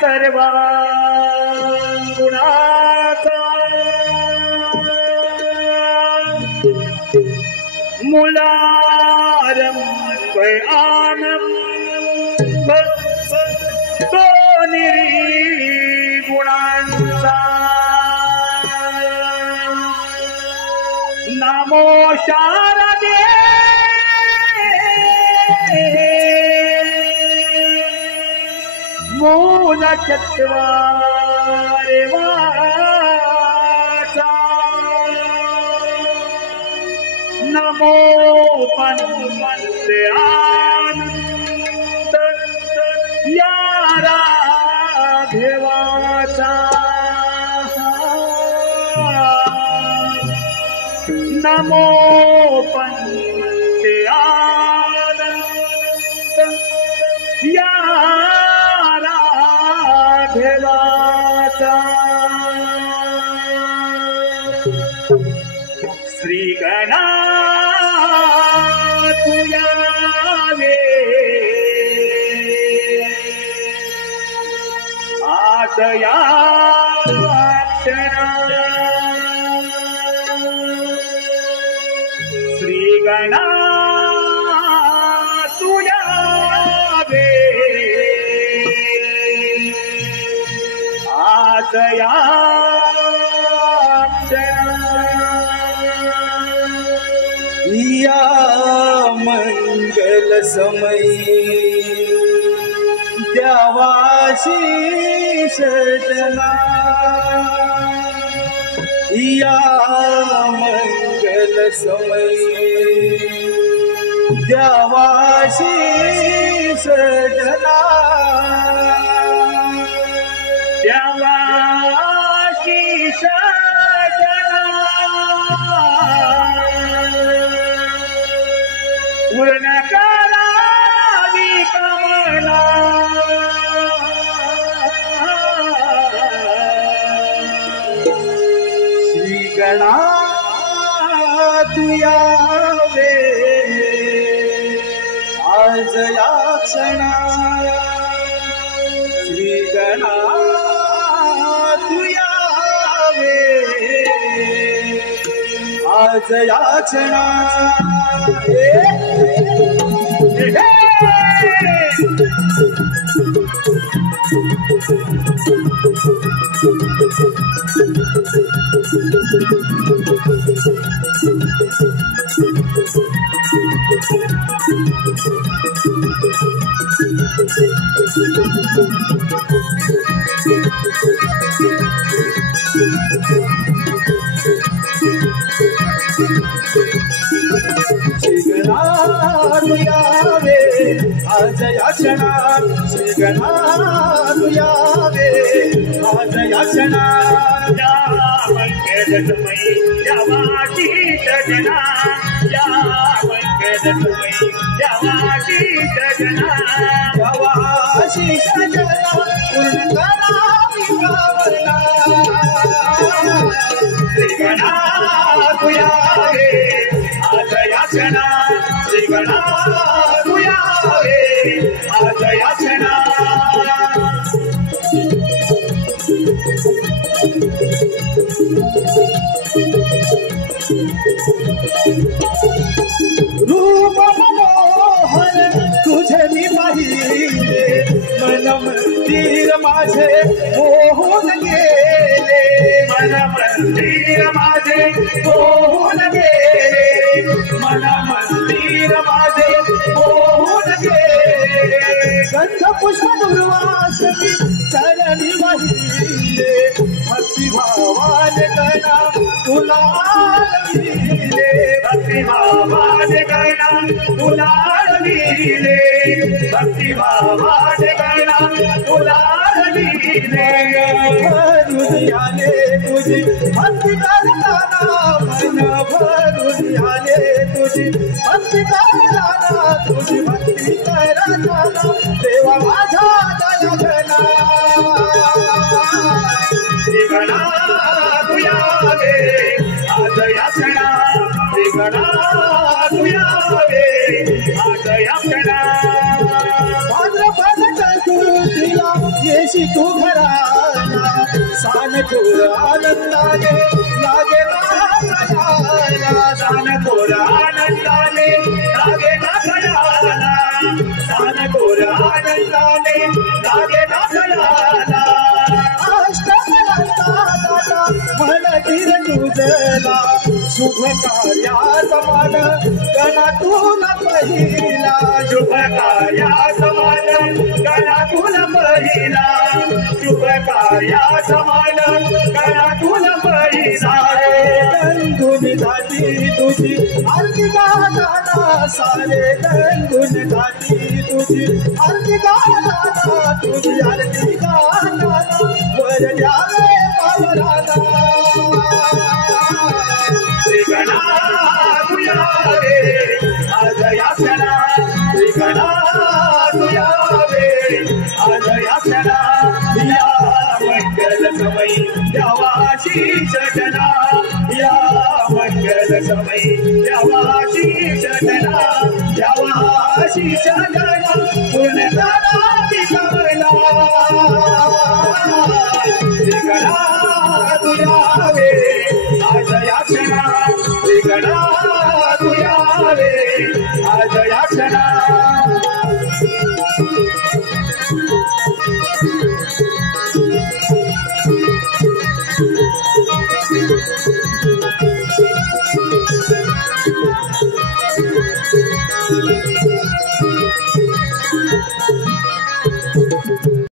सर्वा गुणाचा मुलारंभ आनंद तो निर्गुणांचा नमो शारदे मूल चत्वारे वाचा नमो पंते आनंद या राघवाचा नमो पंते आनंद या राघवाचा श्री गणा तुयावे आदया क्षणा श्री गणा तुयावे आदया या मंगल समयी द्यावाशीष जना या मंगल समयी द्यावाशीष जना द्यावाशीष पूर्ण करावी कामना श्री गणा तुयावे आज या क्षणा श्री गणा तुयावे आज या क्षणा तुयावे आज या क्षणा श्री गणा तुयावे आज या क्षणा या मंगल समयी द्यावाशीष जना या मंगल समयी द्यावाशीष जना द्यावाशीष जना पूर्ण करावी कामना श्री गणा तुयावे आज या क्षणा श्री गणा तुयावे आज या क्षणा रूप मनोहर तुझे मी पाहिले मन मंदिर माझे मोहून गेले मन मंदिर माझे मोहून गेले मन मंदिर माझे मोहून गेले गंध पुष्प दुर्वासनी चरणी वाहिले भक्तिभावाने गणा तुला आळविले भक्तिभावाने गणा तुला आळविले भक्तिभावाने गणा तुला आळविले भरून आले तुझी भक्ती करताना मन भरून आले तुझी भक्ती करताना तुझी भक्ती करताना देवा माझा दया घना श्री गणा तुयावे आज या क्षणा श्री गणा तुयावे आज या क्षणा भाद्रपद चतुर्थीला दिवशी तू घराला सानखोर आनंदाने लागे नाचायला सानखोर आनंदाने लागे नाचायला सानखोर आनंदाने लागे नाचायला अष्टकलांचा दाता म्हणतील तुझला शुभ कार्या समान गणातून पहिला शुभ कार्या समान गणातून पहिला शुभ कार्या समान गणातून पहिला गंगून घाटी तुझी आरती गाताना सारे गंगून घाटी तुझी आरती गाताना तुझी आरती गाताना वर द्यावे पावराला श्रीगणा तुया रे आज यासना श्रीगणा तुया रे आज यासना या मंगल समय यावाशी जना या मंगल समय यावाशी जना यावाशी जना पुनदाना दिगमला श्रीगणा तुया रे आज याचना श्रीगणा तुया रे आज याचना